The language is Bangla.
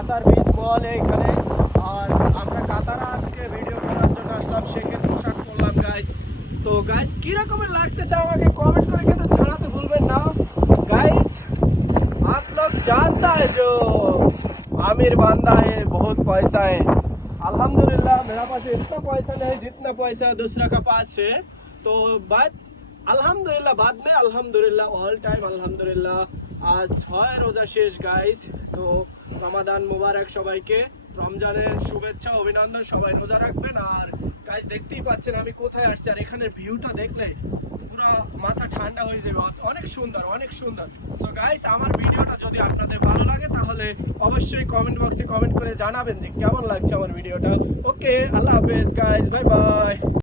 কাতার বিচ মল এখানে। আর আমরা কাতারে আজকে ভিডিও করার জন্য আসলাম, শেখের পোশাক পরলাম গাইস। তো গাইস কি রকমের লাগতেছে আমাকে কমেंट করে কিন্তু জানাতে ভুলবেন না गाइस। आप लोग जानता है जो आमिर बांदा है बहुत पैसा है, अल्हम्दुलिल्लाह मेरा पास इतना पैसा नहीं जितना पैसा दूसरा का पास है। तो बात अल्हम्दुलिल्लाह, बाद में अल्हम्दुलिल्लाह, ऑल टाइम अल्हम्दुलिल्लाह। आज 6 रोजा शेष गाइस। तो রমাদান মুবারক সবাইকে, রমজানের শুভেচ্ছা অভিনন্দন। সবাই রোজা রাখবেন। আর গাইস দেখতেই পাচ্ছেন আমি কোথায় আসছি, আর এখানে ভিউটা দেখলে পুরো মাথা ঠান্ডা হয়ে যাবে, অনেক সুন্দর অনেক সুন্দর। সো গাইস আমার ভিডিওটা যদি আপনাদের ভালো লাগে তাহলে অবশ্যই কমেন্ট বক্সে কমেন্ট করে জানাবেন যে কেমন লাগছে আমার ভিডিওটা। ওকে, আল্লাহ হাফেজ গাইস, বাই বাই।